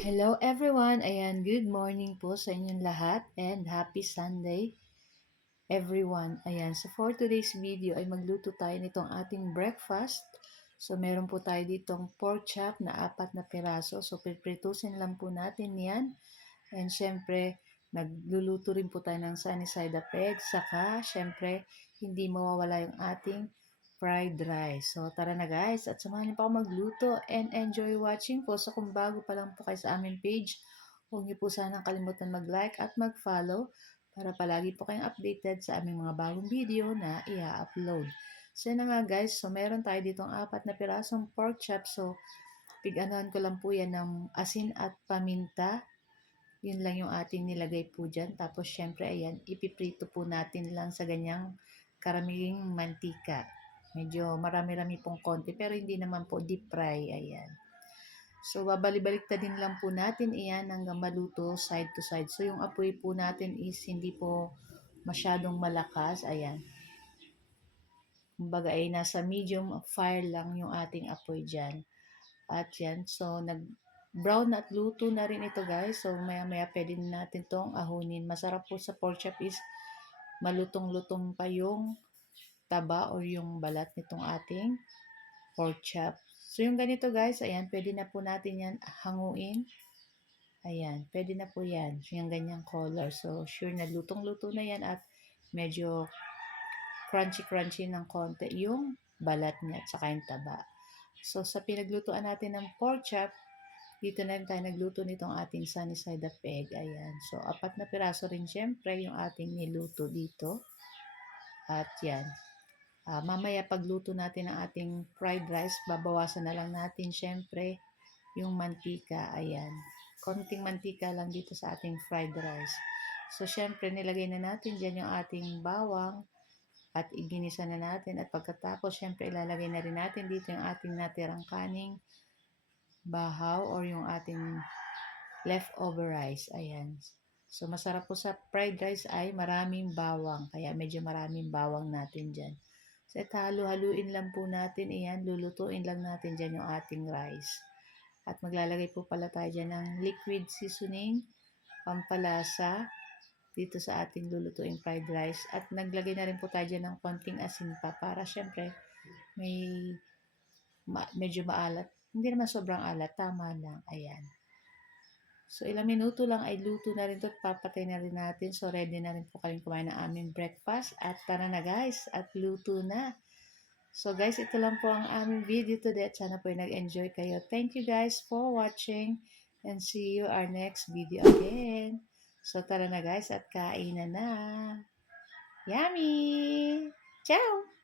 Hello everyone! Ayan, good morning po sa inyong lahat and happy Sunday everyone. Ayan, so for today's video ay magluto tayo nitong ating breakfast. So meron po tayo ditong pork chop na 4 na piraso. So pipritusin lang po natin yan. And syempre, nagluluto rin po tayo ng sunny side up egg. Saka syempre, hindi mawawala yung ating fried rice. So tara na guys, at samahan niyo pa ako magluto and enjoy watching po. So kung bago pa lang po kayo sa aming page, huwag niyo po sanang kalimutan mag-like at mag-follow para palagi po kayong updated sa aming mga bagong video na i-upload. So yun na nga guys, so meron tayo ditong 4 na pirasong pork chop. So pig-anuhan ko lang po yan ng asin at paminta. Yun lang yung ating nilagay po dyan. Tapos syempre ayan, ipiprito po natin lang sa ganyang karaming mantika. Medyo marami-rami pong konti pero hindi naman po deep fry. Ayan. So babalik-baliktadin lang po natin iyan hanggang maluto side to side. So yung apoy po natin is hindi po masyadong malakas. Ayan. Kumbaga ay nasa medium fire lang yung ating apoy dyan. At yan. So brown at luto na rin ito guys. So maya-maya pwede natin tong ahunin. Masarap po sa pork chop is malutong-lutong pa yung taba or yung balat nitong ating pork chop. So yung ganito guys, ayan, pwede na po natin yan hanguin. Ayan, pwede na po yan. Yung ganyang color. So sure na lutong-luto na yan at medyo crunchy-crunchy ng konti yung balat niya at saka yung taba. So sa pinaglutuan natin ng pork chop, dito na rin tayo nagluto nitong ating sunny side up egg. Ayan. So 4 na piraso rin syempre yung ating niluto dito. At yan. Mamaya pagluto natin ng ating fried rice, babawasan na lang natin syempre yung mantika. Ayan. Konting mantika lang dito sa ating fried rice. So syempre nilagay na natin dyan yung ating bawang at iginisa na natin. At pagkatapos syempre ilalagay na rin natin dito yung ating natirang kaning bahaw or yung ating leftover rice. Ayan. So masarap po sa fried rice ay maraming bawang. Kaya medyo maraming bawang natin dyan. So, halu-haluin lang po natin. Ayan, lulutuin lang natin dyan yung ating rice. At maglalagay po pala tayo dyan ng liquid seasoning, pampalasa, dito sa ating lulutuin fried rice. At naglagay na rin po tayo dyan ng konting asin pa para syempre may medyo maalat. Hindi naman sobrang alat, tama lang. Ayan. So, ilang minuto lang ay luto na rin ito at papatay na rin natin. So, ready na rin po kayong kumain ng aming breakfast. At tara na guys, at luto na. So guys, ito lang po ang aming video today at sana po ay nag-enjoy kayo. Thank you guys for watching and see you our next video again. So tara na guys at kainan na. Yummy! Ciao!